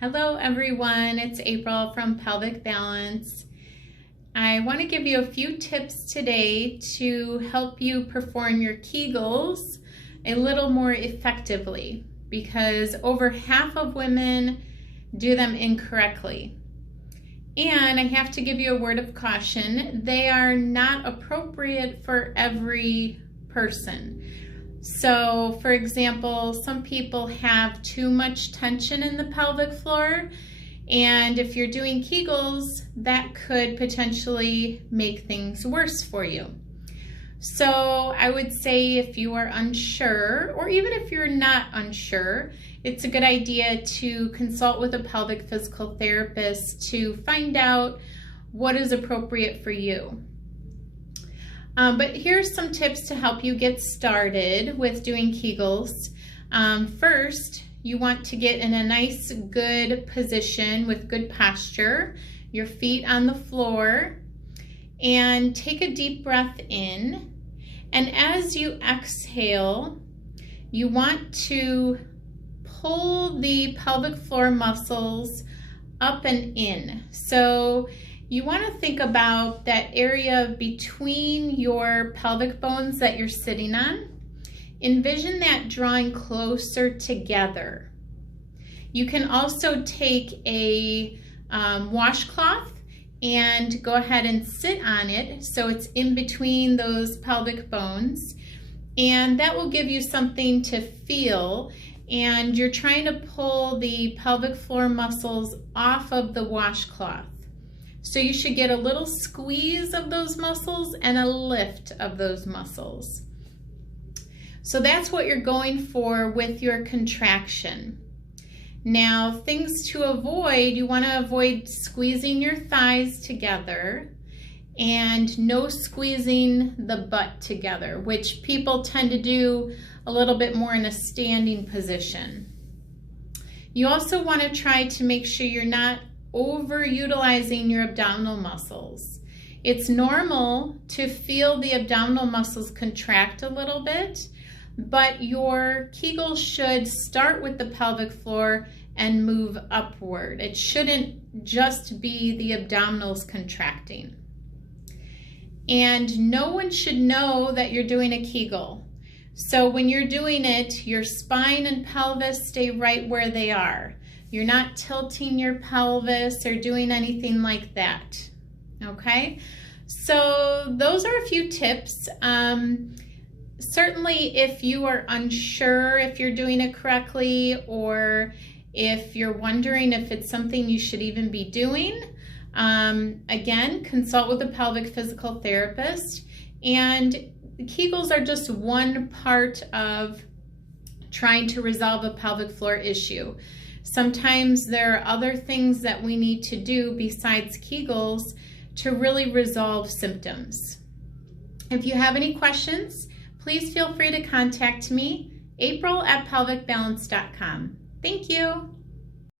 Hello everyone, it's April from Pelvic Balance. I want to give you a few tips today to help you perform your Kegels a little more effectively because over half of women do them incorrectly. And I have to give you a word of caution, they are not appropriate for every person. So, for example, some people have too much tension in the pelvic floor, and if you're doing Kegels, that could potentially make things worse for you. So I would say if you are unsure, or even if you're not unsure, it's a good idea to consult with a pelvic physical therapist to find out what is appropriate for you. But here's some tips to help you get started with doing Kegels. First, you want to get in a nice, good position with good posture, your feet on the floor, and take a deep breath in. And as you exhale, you want to pull the pelvic floor muscles up and in. So you want to think about that area between your pelvic bones that you're sitting on. Envision that drawing closer together. You can also take a washcloth and go ahead and sit on it so it's in between those pelvic bones, and that will give you something to feel. And you're trying to pull the pelvic floor muscles off of the washcloth. So you should get a little squeeze of those muscles and a lift of those muscles. So that's what you're going for with your contraction. Now, things to avoid, you want to avoid squeezing your thighs together and no squeezing the butt together, which people tend to do a little bit more in a standing position. You also want to try to make sure you're not overutilizing your abdominal muscles. It's normal to feel the abdominal muscles contract a little bit, but your Kegel should start with the pelvic floor and move upward. It shouldn't just be the abdominals contracting. And no one should know that you're doing a Kegel. So when you're doing it, your spine and pelvis stay right where they are. You're not tilting your pelvis or doing anything like that, okay? So those are a few tips. Certainly if you are unsure if you're doing it correctly, or if you're wondering if it's something you should even be doing, again, consult with a pelvic physical therapist. And Kegels are just one part of trying to resolve a pelvic floor issue. Sometimes there are other things that we need to do besides Kegels to really resolve symptoms. If you have any questions, please feel free to contact me, April@pelvicbalance.com. Thank you.